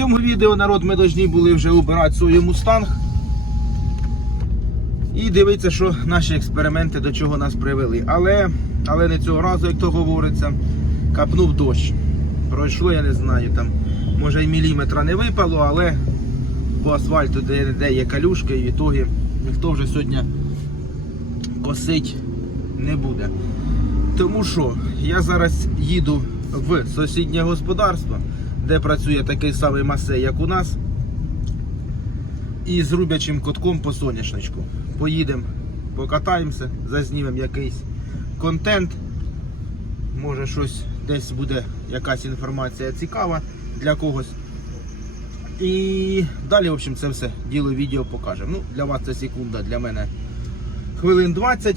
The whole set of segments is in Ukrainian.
цьому відео народ ми повинні були вже убирати свою мустанг. І дивитися, що наші експерименти до чого нас привели. Але, але не цього разу, як то говориться, капнув дощ. Пройшло, я не знаю, там, може й міліметра не випало, але по асфальту де, де є калюшки, і в ітогі ніхто вже сьогодні косить не буде. Тому що я зараз їду в сусіднє господарство, де працює такий самий масей, як у нас, і з рубячим котком по соняшничку. Поїдемо, покатаємося, зазнімемо якийсь контент. Може щось десь буде якась інформація цікава для когось. І далі, в общем, це все діло відео покажемо. Ну, для вас це секунда, для мене хвилин 20.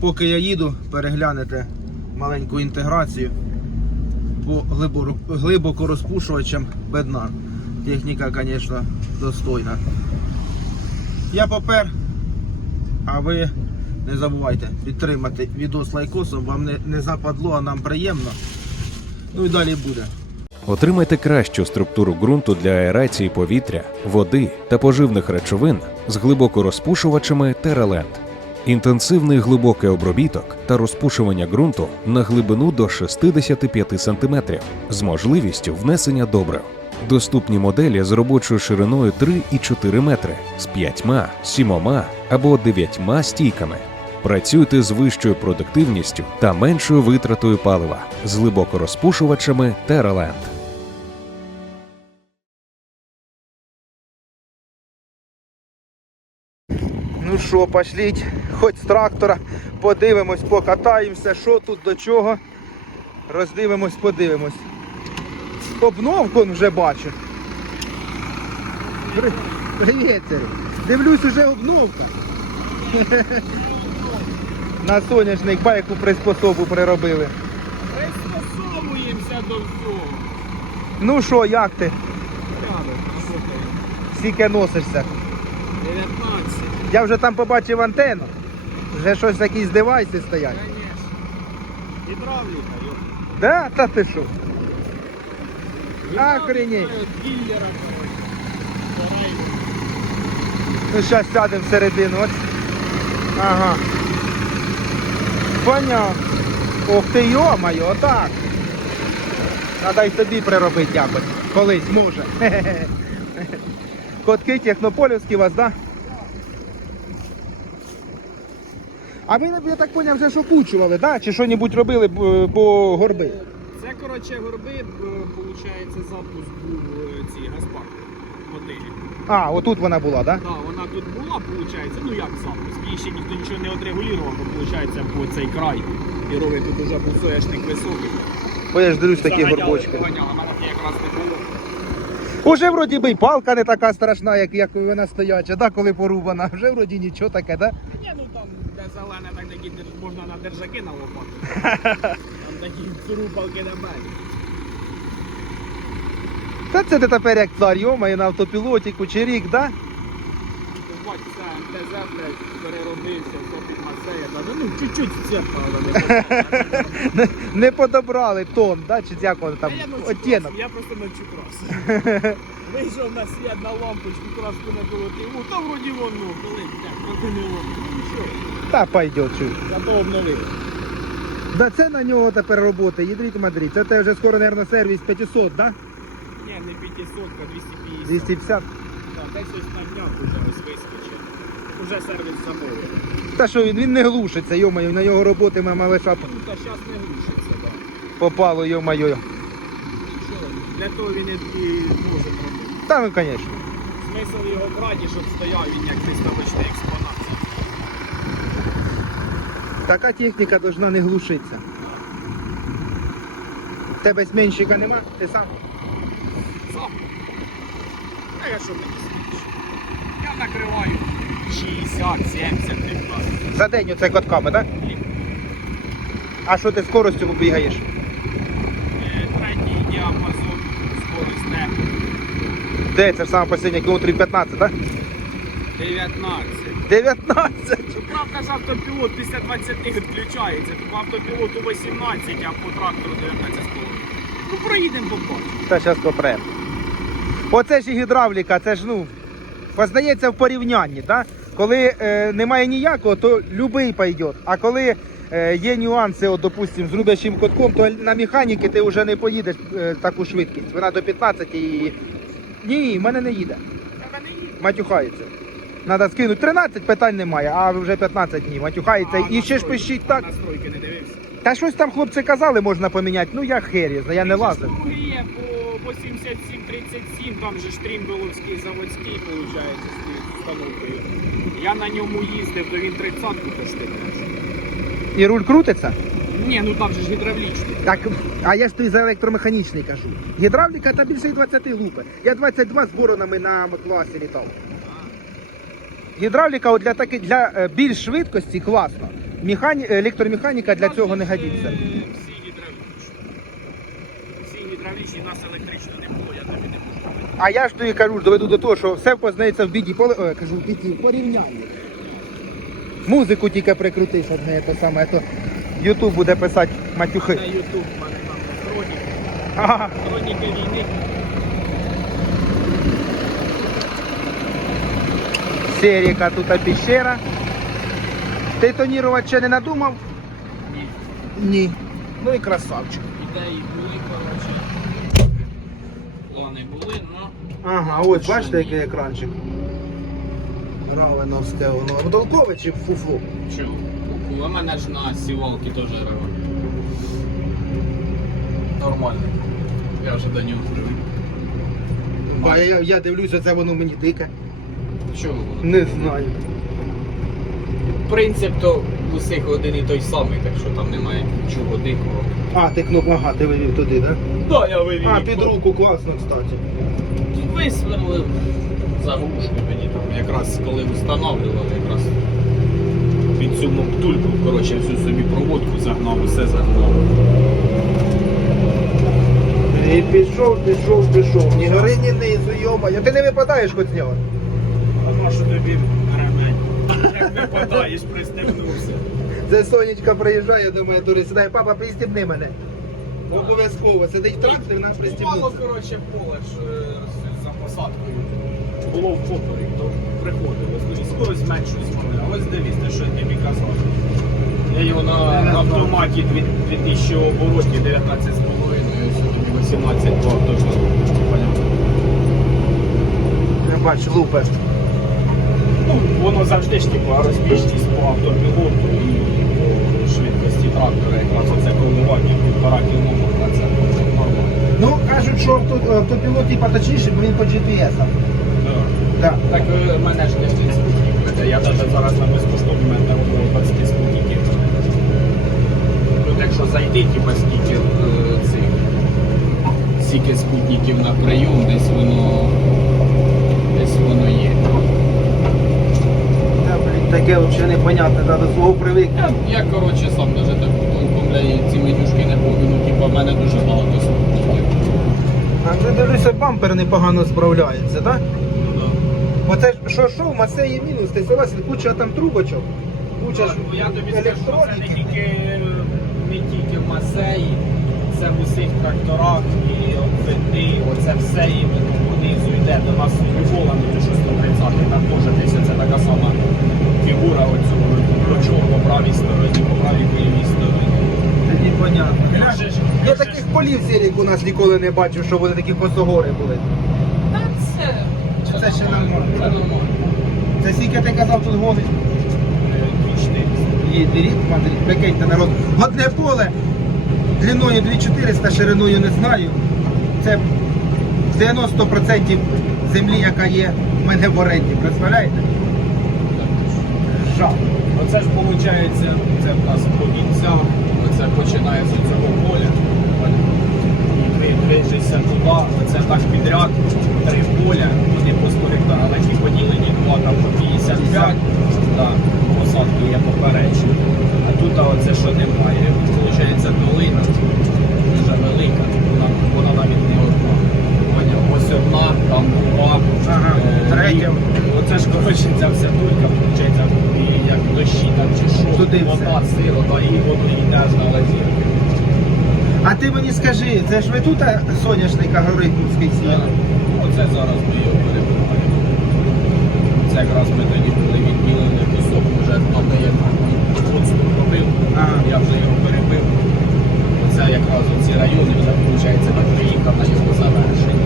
Поки я їду, переглянете маленьку інтеграцію по глибоко, глибоко розпушувачам бедна. Техніка, звісно, достойна. Я попер, а ви не забувайте підтримати відос лайкосом. Вам не, не западло, а нам приємно. Ну і далі буде. Отримайте кращу структуру ґрунту для аерації повітря, води та поживних речовин з глибокорозпушувачами Terraland. Інтенсивний глибокий обробіток та розпушування ґрунту на глибину до 65 см з можливістю внесення добрив. Доступні моделі з робочою шириною 3 і 4 метри з 5, 7 або 9 стійками. Працюйте з вищою продуктивністю та меншою витратою палива з глибокорозпушувачами Terraland. Що, пошліть, хоч з трактора, подивимось, покатаємося, що тут до чого. Роздивимось, подивимось. Обновку он вже бачу. При... Привіт, Дивлюсь, уже обновка. На соняшник байку приспособу приробили. Пристосовуємося до всього. Ну що, як ти? Скільки носишся? 19. Я вже там побачив антенну. Вже щось якісь девайси стоять. Конечно. Гідравліка, йо. Да? Та ти що? Охренеть. Ну, зараз сядемо всередину. От. Ага. Поняв. Ох ти йо-моє, отак. Надо й тобі приробити якось. Колись може. Котки технополівські вас, да? А ви, я так поняв, вже що пучували, да? Чи що-небудь робили по горби? Це, коротше, горби, виходить, запуск був е, ці Гаспар моделі. А, отут вона була, да? Так, вона тут була, виходить, ну як запуск. Її ще ніхто нічого не отрегулював, бо виходить по цей край. І робить тут уже був соняшник високий. Бо я ж дивлюсь такі горбочки. Поганяли, мене якраз не було. Уже вроді би палка не така страшна, як, як вона стояча, да, коли порубана. Вже вроді нічого таке, да? Ні, ну де зелене, так такі можна на держаки налопати. Там такі трупалки на мене. Та це ти тепер як цар, йомаю, на автопілоті, кучерік, да? Ти це МТЗ, блядь, переробився, все під масея. та, Ну, чуть-чуть це, правда, не Не, подобрали тон, да? Чи як воно там Та я оттінок. Я просто навчу красу. Вийшов на світ на лампочку, краску не долотив. Ну, та вроді воно, коли так, трохи не воно. Ну нічого, Та пойдет, чуй. зато обновив. Да це на нього тепер роботи, їдріть Мадрид. Це те вже скоро, мабуть, сервіс 500, да? Ні, не 500, а 250. 250. Так, десь ось на днях уже ось вискочив. Уже сервіс замовив. Та що він, він не глушиться, йомаю, на його роботи ми малиша Ну, та зараз не глушиться, так. попало, йомаю. Нічого, для того він і і може робити. Та ну, звісно. Смисл його брати, щоб стояв він як виставочний експонат. Така техніка должна не глушитися. Тебе сменщика нема? Ти сам? Сам. А я що мені смієш? Я накриваю 60, 70 гектарів. За день оце котками, так? А що ти скоростю бігаєш? Е, Третій діапазон, скорость не Де це ж саме останнє кілометрів 15, так? 19. 19! Ну, правда ж автопілот після 20 відключається. По автопілоту 18, а по трактору 19,5. Ну проїдемо побачимо. Та зараз попрем. Оце ж і гідравліка, це ж ну. Познається в порівнянні, да? коли е, немає ніякого, то любий пойде. А коли е, є нюанси, от, допустим, з рубящим котком, то на механіки ти вже не поїдеш е, таку швидкість. Вона до 15 і. Ні, в мене не їде. Матюхається. Треба скинути 13 питань немає, а вже 15 днів. Матюхається. І ще ж пищить так. Настройки не дивився. Та щось там хлопці казали, можна поміняти. Ну я хері, я не лазив. Є по 87-37, там же ж Трімбеловський заводський, виходить, з установкою. Я на ньому їздив, то він 30-ку пошти. І руль крутиться. Ні, ну там же ж гідравлічний. Так, а я ж тобі за електромеханічний кажу. Гідравліка та більше й 20 лупи. Я 22 з боронами на класі літав. Гідравліка от для таки, для е, більш швидкості класно. Механі... Електромеханіка для Там цього не годиться. е, Всі гідравлічні. Всі гідравлічні, нас електрично не було, я тобі не можу. А я ж тобі кажу, доведу до того, що все познається в біді. Поле... Ой, кажу, в біді, порівнянні. Музику тільки прикрутиш одне те саме, а то Ютуб буде писати матюхи. На Ютуб в мене там хроніки. Ага. Хроніки війни. Серіка тут піщера. Ти тонірувати ще не надумав? Ні. Ні. Ну і красавчик. Ідеї були, коротше. Плани були, ну. Ага, ось бачите, який екранчик. Равеновське воно. Вдолкове чи фуфло? Чого? У мене ж на сівалки теж револьвер. Нормально. Я вже до нього привик. А я, я дивлюся, це воно мені дике. Чого? Не знаю. Принцип то у всіх один і той самий, так що там немає нічого дикого. А, ти кнопку, ага, ти вивів туди, так? Да, я вивів. А, під руку класно, кстати. Висверлив заглушку мені там, якраз коли встановлювали, якраз під цю моптульку, коротше, всю собі проводку загнав, усе загнав. І пішов, пішов, пішов. Ні гори, ні низу, йомаю. Ти не випадаєш хоч з нього. А на що тобі ремень? Як не подаєш, пристебнувся. Це сонечка приїжджає до мене, туди сідає, папа, пристібни мене. Обов'язково, сидить в тракторі, вона Мало, коротше, поле ж е, з- за посадкою. Було в поперек, то приходило. Скажіть, скорость зменшуюсь мене. А ось дивись, те, що я тобі казав. Я його на, на автоматі дві- 2000 оборотів 19,5, ось тобі 18 то точно. Я бачу, лупе. Ну, воно завжди ж типу розбіжність по автопілоту і по швидкості трактора, якраз оце коливання півтора кілометра, це нормально. Ну, кажуть, що авто- автопілот типа точніше, бо він по GPS. Да. Так. Е, мене ж не спутник. Я навіть зараз на безкоштовній мене около 20 спутників. Тут якщо зайти, типа скільки е, цих скільки спутників на прийом, десь воно десь воно є. Та, блін, таке взагалі непонятне, треба до свого привикнути. Я, я коротше сам даже так бля, і ці менюшки не помню, ну типа в мене дуже багато спутників. А ти дивлюся, бампер непогано справляється, так? Да. Оце ж що що, в масе є мінус, ти согласен, куча там трубочок, куча ж Ну, Я тобі скажу, що це не електроніки. тільки, не тільки в Масеї, це в усіх тракторах і обведи, оце все іменно понизу йде. До нас Югола, ну що 130 там теж десь це така сама фігура оцього ключового по правій стороні, по правій по лівій стороні. Це непонятно. Я таких полів серік у нас ніколи не бачив, що вони такі косогори були. Це, ще нормально. Це скільки ти казав тут гонить? 2400. Є рік, смотри, прикиньте народ. Одне поле длиною 2400, шириною не знаю. Це 90% землі, яка є в мене в оренді. Представляєте? Жах. Оце ж виходить, це в нас по оце починається цього поля. І три- Движешся оце так підряд, три поля, вони по 100 гектара, такі поділені два там по 55, да, посадки є поперечні. А тут оце що немає. Виходить долина, дуже велика, вона, вона навіть не одна. Ось одна, там була. Ага, е, третя. Оце ж коротше ця вся дулька, виходить, як дощі там чи що, Туди вода, все. сирота, і воно йде аж на лазі. А ти мені скажи, це ж ви тут а, соняшника Гориківський сіяли? Оце зараз ми його перебираємо. Це якраз ми тоді були відділені кусок, вже надаємо отступ робив. Ага. Я вже його перебив. Це якраз оці райони, вже виходить, ми приїхав на його завершення.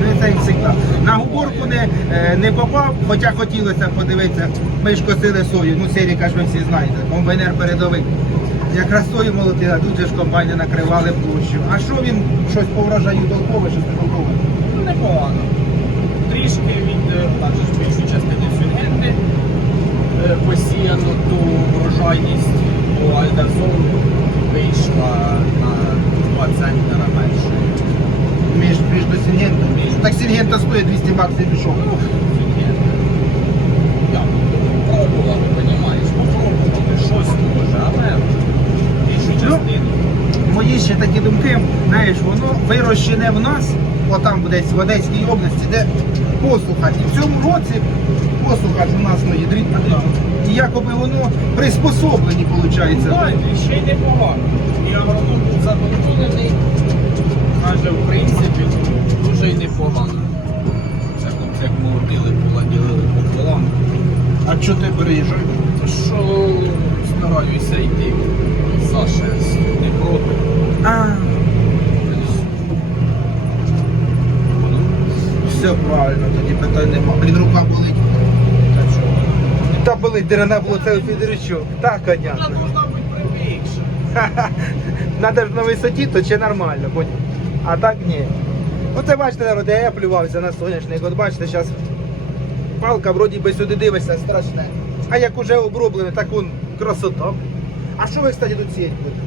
Ну це як завжди. На губорку не, е, не попав, хоча хотілося подивитися. Ми ж косили сою. Ну, Серіка ж ви всі знаєте, комбайнер передовий. Якраз сою молотила, тут же ж комбайни накривали площу. А що він щось по врожаю толкове, щось не толкове? Ну, непогано. Трішки від е, ж більшу частину сюнгенти е, посіяно, то врожайність по альдерзону вийшла на 2 центнера менше. Між, між до Сінгента. Між. Так Сінгента стоїть 200 баксів пішов. Ну, сюнгента. Як? Пробували, розумієш, попробували, щось може, але більшу Ну, частину. Мої ще такі думки, знаєш, воно вирощене в нас, отам десь в Одеській області, де посуха. І в цьому році посуха ж у нас на дріб. І якоби воно приспособлені, виходить. Так, і ще й непогано. І агроном був задоволений. Каже, в принципі, дуже й непогано. Це хлопці як молотили, поладілили пополам. А що ти переїжджаєш? Що стараюся йти шерсть, не проти. А, все правильно, тоді питань нема. Блін, рука болить. Та чого? Та болить, дерена було це підречок. Так, Вона коня. должна бути привикша. Надо ж на висоті, то ще нормально, поняв? А так ні. Ну це бачите, народ, я плювався на соняшник. От бачите, зараз палка вроді би сюди дивишся, страшне. А як уже оброблене, так он красота. А що ви, кстати, тут сіять будете?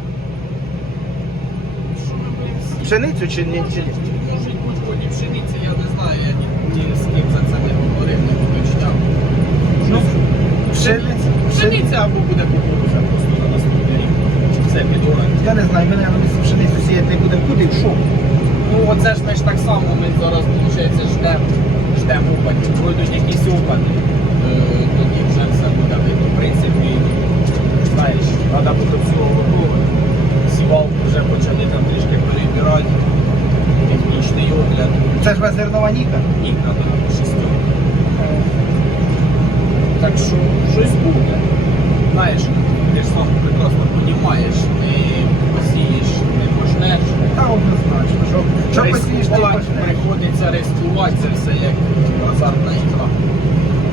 Що ми, блін, всі? Пшеницю чи ні? Чи ні? Може бути я не знаю, я ні, ні з ким за це не говорив, не уточняв. Ну, Пшениця. Пшениця або буде кукурудза просто на наступний рік. Все підорать. Я не знаю, мене на місці пшеницю сіяти не будемо. Куди? В що? Ну оце ж ми ж так само, ми зараз, виходить, ждемо ждем опадів. Пройдуть якісь опади, е, тоді вже все буде видно. В принципі, знаєш, треба буде всього готове. Сівалку вже почали там трішки перебирати, технічний огляд. Це ж у вас зернова ніка? Їх на шістьох. Так що щось буде. Знаєш, ти ж сам прекрасно розумієш, ти посієш, не пожнеш. Та однозначно. Що, що посієш, ти Ризикувати пошнеш. приходиться ризикувати, це все як азартна ігра.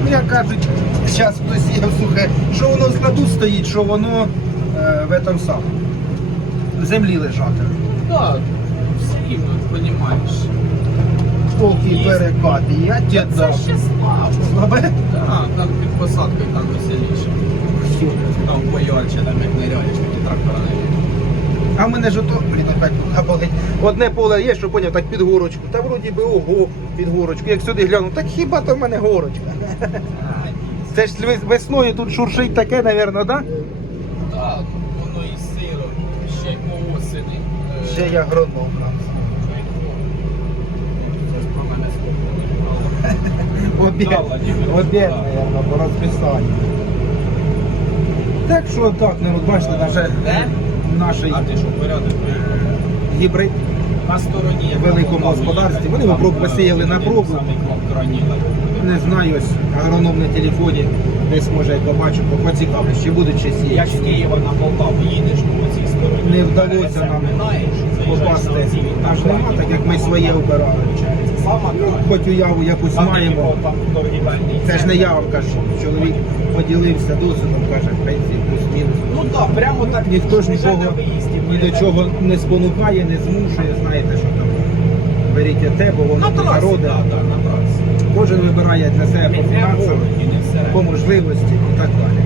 Ну, як кажуть, зараз хтось є сухе, що воно в складу стоїть, що воно е, в этом самому. В землі лежати. Так, розумієш. Полки перекати, я Це тебе дам. ще слабо. Так, там під посадкою там веселіше. Там поярче, там як ниряєш, такі трактора. А мене ж ото, блін, опять рука болить. Одне поле є, що поняв, так під горочку. Та вроді би ого, під горочку. Як сюди гляну, так хіба то в мене горочка. Це ж весною тут шуршить таке, напевно, так? Так, воно і сиро, ще й по осені. Е, Ще я агроном. Це ж про мене сколько Обід, мабуть, по розписанню. Так що так, народ, бачите, наше, Де? наш А ти що, порядок? гібрид На стороні. В великому господарстві. Вони попробу- е, посіяли на пробу. Не знаю, ось агроном на телефоні десь може як побачу, по- поцікавлюсь, чи будуть чи Як сіяти. з Києва на Полтаву їдеш ну, по цій стороні. Не вдалося нам попасти. Там нема, так як ми своє обирали. Ну, хоч уяву якусь маємо. Це ж не я вам кажу. Чоловік поділився досвідом, каже, пенсії плюс-мінус. Ну так, прямо так. Ніхто ж нікого ні до чого не спонукає, не змушує, знаєте, що там. Беріть те, бо воно народи. Кожен вибирає для себе по фінансам, по можливості і так далі.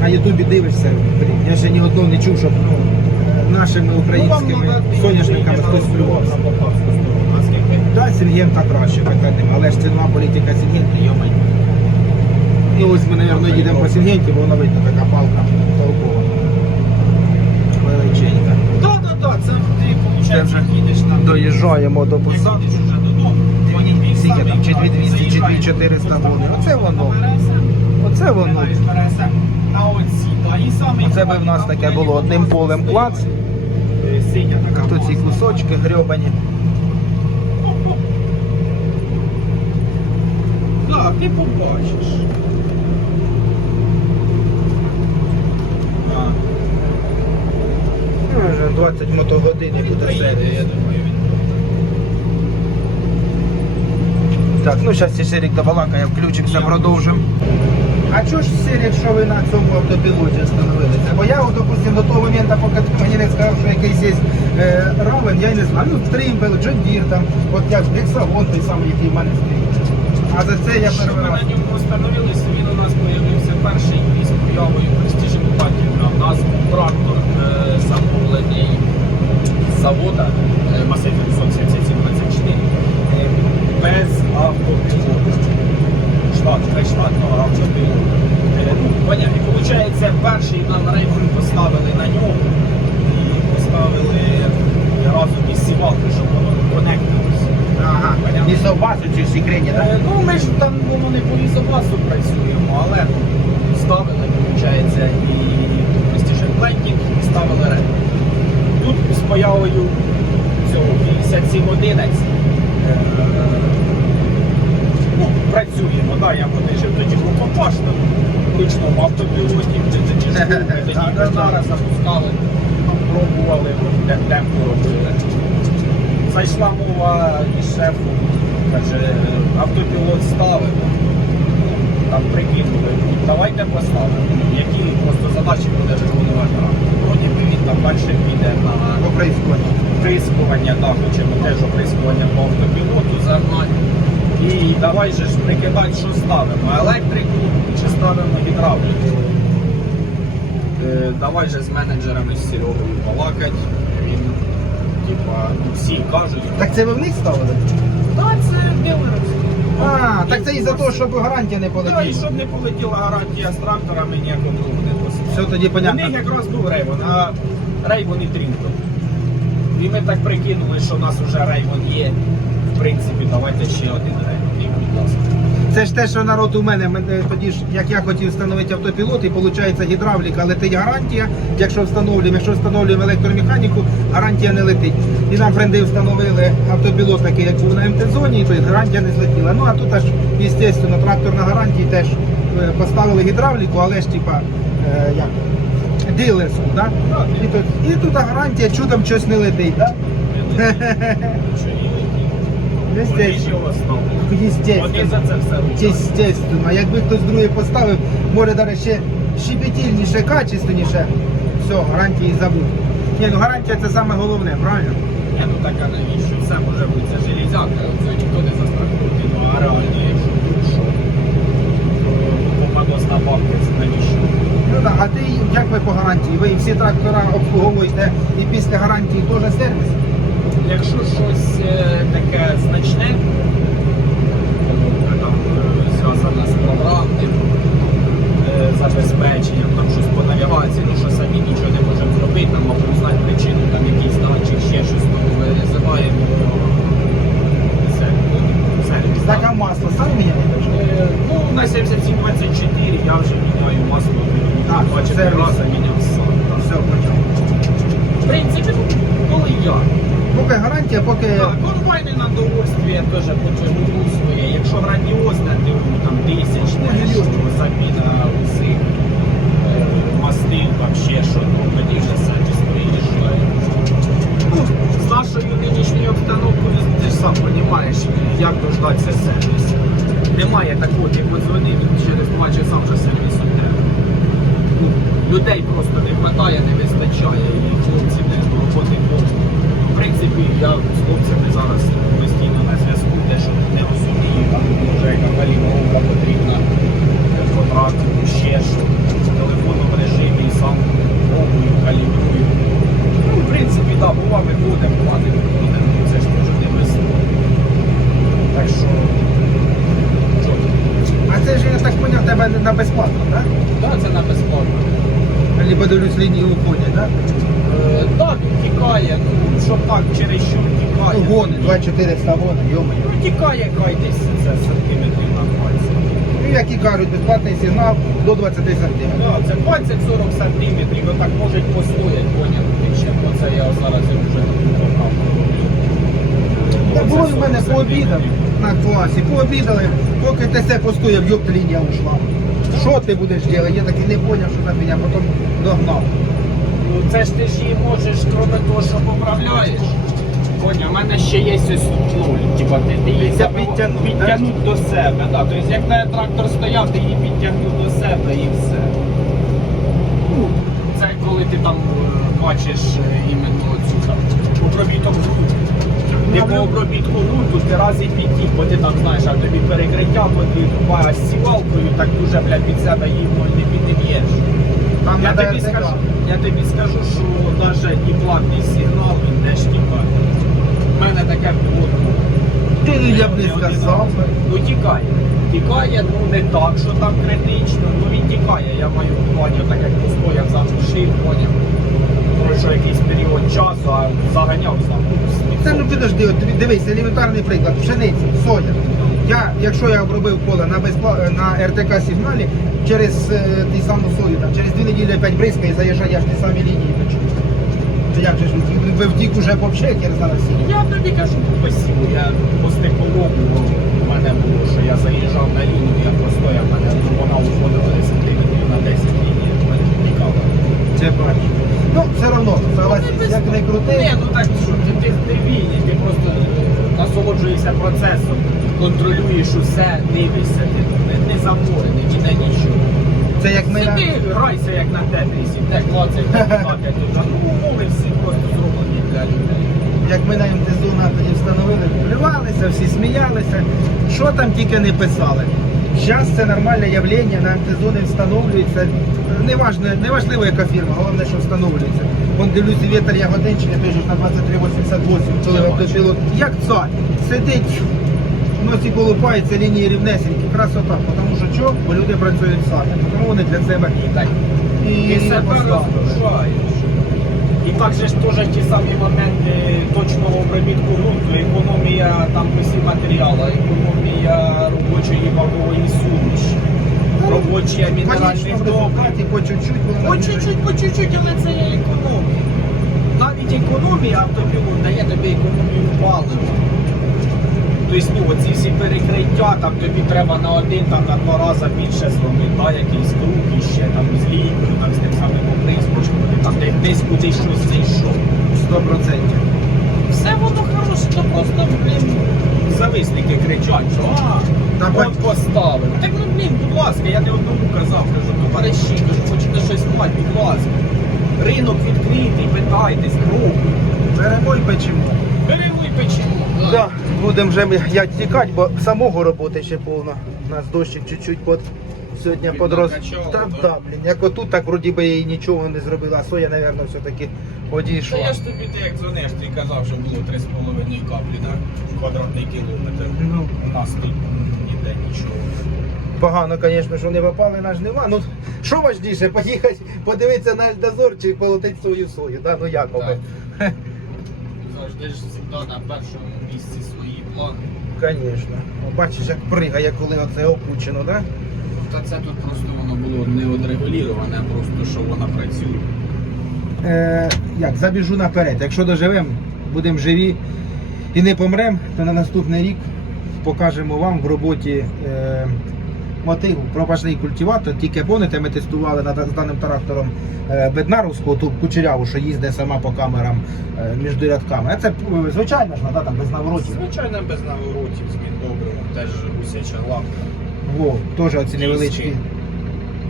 На Ютубі дивишся, я ще ні одного не чув, щоб ну, нашими українськими соняшниками хтось плювався. Так, Сінгента краще, питань нема, але ж цінова політика Сінгенти, йомай. І ось ми, мабуть, їдемо по Сінгенті, бо воно видно така палка толкова. Величенька. Так, так, так, це ти, Це виходить, вже їдеш там. Доїжджаємо до посадки. вже додому, Скільки там, чи кажуть, 2200, чи 2400 просто буде. на Оце воно. Оце воно. На оці, та Це би в нас таке було одним полем клац. Тут ці кусочки грьобані. Так, ти побачиш. Вже 20 мотогодин буде сервіс. я думаю, Так, ну зараз Сірік добалакає, включимося, продовжимо. А чого ж Сірік, що ви на цьому автопілоті встановилися? Бо я, допустим, до того моменту, поки ти мені не сказав, що якийсь є е, равен, я й не знаю. Ну, Тримбел, Джон Дір, там, от як Гексагон той самий, який в мене стоїть. А за це я Що перший ми раз. на ньому встановилися, він у нас з'явився перший із появою престижі У нас був трактор е, замовлений з завода е, Масив 7724 е, без автопілоту. Штат, штатного автопілоту. Е, ну, понятно. І виходить, перший нам рейфер поставили на нього і поставили разом із сівалкою, щоб воно конектилося. Ага, не совбасу чи в секреті, так? Е, Ну, ми ж там воно не по лісобласу працюємо, але ну, ставили, виходить, і Precision Blending, і ставили реп. Тут з появою цього 5711 е, ну, працюємо, да, я подижив тоді компашно, ручному автопілоті, да. зараз запускали, пробували, темпу робили. Зайшла мова із шефу, каже, автопілот ставимо. Там прикинули, давайте поставимо. Які просто задачі буде виконувати би він піде на оприскування, так, хочемо теж оприскування по автопілоту загнати. І давай же ж прикидати, що ставимо. Електрику чи ставимо гідравліку. Е, давай же з менеджерами з Серегою балакать. Він, типа, ну, всі кажуть, Так це ви в них ставили? та це дилерівське. А, так це із-за того, щоб гарантія не Так, і полетіла. щоб не полетіла гарантія з тракторами, ніякого другого не поставили. Все тоді У понятно. них якраз був Рейвон, а Рейвон і Трінтон. І ми так прикинули, що у нас вже Рейвон є. В принципі, давайте ще один Рейвон. Будь ласка. Це ж те, що народ у мене, мене тоді ж, як я хотів встановити автопілот, і виходить гідравліка, летить гарантія. Якщо встановлюємо, якщо встановлюємо електромеханіку, гарантія не летить. І нам френди встановили автопілот такий, як був на МТ-зоні, і то гарантія не злетіла. Ну а тут аж, звісно, трактор на гарантії теж е, поставили гідравліку, але ж типа е, як дилерську, да? Так, І тут, і тут гарантія чудом щось не летить, да? Естественно. Естественно. Естественно, якби хтось другий поставив, може навіть ще щепетільніше, качественніше, все, гарантії забудь. Ні, ну гарантія це саме головне, правильно? Ні, ну так а навіщо? Все може бути, це железяка, це ніхто не застрахує. Ну а реально, якщо тут що, то попадос на бабки, навіщо? Ну так, а ти як ви по гарантії? Ви всі трактора обслуговуєте і після гарантії теж сервіс? Якщо щось е, таке значне, там е, зв'язане з програмним е, забезпеченням, там щось по навігації, ну що самі нічого не можемо зробити, там або знати причину, там якийсь датчик, ще щось тому ми називаємо це ну, сервіс. Так, а масло самі міняєте? вже? Е, Ну, на 7724 я вже міняю масло. А, Два чотири сервіс. рази міняв сам. так. Все, почав. В принципі, ну, коли я. Поки гарантія, поки. Так, комбайни на довольстві теж потягнув своє. Якщо грандіозне, то там тисячне, що заміна усіх е, мастил, там ще що, ну тоді вже сервіс приїжджає. Ну, з нашою нинішньою обстановкою, ти ж сам розумієш, як дождатися сервісу. Немає такого, ти подзвонив, через два часа вже сервіс у тебе. Ну, людей просто не вистачає, не вистачає, і хлопці не роботи повно. В принципі, я з хлопцями зараз постійно на зв'язку, те, що не розумію, там може яка калібровка потрібна, контракт, ще що. В телефонному режимі і сам пробую, калібрую. Ну, в принципі, так, да, бува виходимо, бува не виходимо, це ж теж не без. Так що? А це ж я так поняв, тебе на безплатно, так? Так, це на безплатно. Або подивлюсь лінії уходять, так? Е, Так, тікає, ну, щоб так через що тікає. Ну, гони, 2400 гони, йомаю. Ну, тікає хай десь це сантиметрів на 20. Ну, як і кажуть, безплатний сигнал до 20 сантиметрів. Да, це 20-40 сантиметрів, отак можуть постоять, поняв, 20 Оце я зараз вже програв. Та було в мене пообідав на класі, пообідали, поки ТС постояв, йоп, лінія ушла. Що ти будеш робити? Я таки не зрозумів, що за мене, потім догнав. Ну це ж ти ж її можеш, крім того, що поправляєш. Поняв, у мене ще є ось ну, типа ти, ти її забив- підтягнув, підтягнув до себе. Да. Тобто як на трактор стояв, ти її підтягнув до себе і все. Ну, це коли ти там е, бачиш е, іменно цю там обробіток ґрунту. Ти по обробітку ґрунту ти раз і підтік, бо ти там знаєш, а тобі перекриття потрібно, з сівалкою так дуже бля, під себе її в не підіб'єш. Там Я тобі, скажу, я тобі скажу, що навіть і платний сигнал він теж тікає. У мене таке було. Ти, ну, я б не сказав. Ну тікає. Тікає, ну не так, що там критично, ну він тікає. Я маю плані, так як постояв, заглушив, поняв. Пройшов якийсь період часу, а заганяв Це ну заглушив. підожди, от дивись, елементарний приклад. Пшениці, соя. Я, якщо я обробив поле на безпла... на РТК сигналі, через е, ті саму сою, там, через дві неділі опять бризка і заїжджає я ж ті самі лінії печу. То як же ж він би втік уже по пшекі, зараз всі. Я тобі кажу, спасибо. Я по степовому у мене було, що я заїжджав на лінію, я простояв, в мене вона уходила десь сантиметрів на 10 ліній, мене тікала. Це бачу. Ну, все одно, согласись, як не крути. Ні, ну так що ти, ти не війні, ти просто насолоджуєшся процесом, контролюєш усе, дивишся, ти не, не заморений, ніде нічого. Це як ми на... Сиди, грайся як на тетрісі, те клацай, клацай, тут. Ну, умови всі просто зроблені для людей. як ми на МТЗУ на тоді встановили, плювалися, всі сміялися, що там тільки не писали. Зараз це нормальне явлення, на МТЗУ встановлюється. Неважно, неважливо, яка фірма, головне, що встановлюється. Вон дивлюся, вітер Ягодинщини, пишуть на 2388, коли автопілот. Як цар, сидить, носі колупається, лінії рівнесенькі, красота. Тому що що? Бо люди працюють самі. Тому вони для себе І так і себе розгружаєш. І так же ж теж ті самі моменти точного обробітку ґрунту, економія там посів матеріалу, економія вагової суміші, робочі мінеральні Конечно, добри. по чуть-чуть По чуть-чуть, по чуть-чуть, але це є економія. Навіть економія автопілот дає тобі економію палива. Тобто, ну, оці всі перекриття, там тобі треба на один, там на два рази більше зробити, да, якийсь круг іще, там з лікою, там з тим самим оприскочком, там де- десь кудись щось зайшов. 100%. Все воно хороше, то просто, блін, зависники кричать, що а, Та от бать- поставив. Так ну блін, будь ласка, я не одному казав, кажу, ну перещі, кажу, хочете щось мати, будь ласка. Ринок відкритий, питайтесь, пробуйте. Беремо і печемо. Беремо і печемо. Да, будемо вже ми- я тікати, бо самого роботи ще повно. У нас дощик чуть-чуть под сьогодні накачало, Та, да? да, блін, як отут, так вроді би я і нічого не зробила, а соя, мабуть, все-таки Та одійшла. я ж тобі ти як дзвониш, ти казав, що було 3,5 каплі на квадратний кілометр. Ну, У нас тут ніде нічого. погано, звісно, що не попали на жнива. Ну, що важніше, поїхати, подивитися на Альдозор чи полотити свою сою, да? ну якоби. Завжди ж завжди на першому місці свої плани. Звісно. Бачиш, як пригає, коли оце опучено, да? Та це тут просто воно було не отрегулюване, а просто що вона працює. е, як, забіжу наперед. Якщо доживемо, будемо живі і не помремо, то на наступний рік покажемо вам в роботі е, мотив пропашний культиватор. Тільки помните, ми тестували над з даним трактором е, Беднаровського, ту кучеряву, що їздить сама по камерам е, між рядками. А це е, звичайно ж, да, там без наворотів. Звичайно, без наворотів, з добрим, теж гусяча лапка. Во, теж оці невеличкі.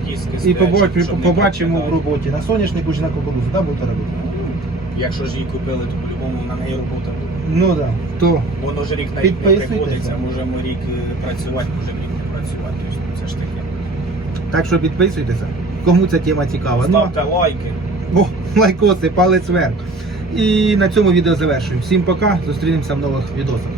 Диски І побач- побачимо в роботі на соняшнику чи на кукурудзу, да, будете робити? Якщо ж її купили, то по-любому на неї робота буде. Ну так, да. то Воно ж рік на рік не Підписуйтеся. приходиться, можемо рік е, працювати, можемо рік не працювати. Тобто, ну, це ж таке. Так що підписуйтеся, кому ця тема цікава. Ну, Ставте лайки. о, лайкоси, палець вверх. І на цьому відео завершуємо. Всім пока, зустрінемося в нових відосах.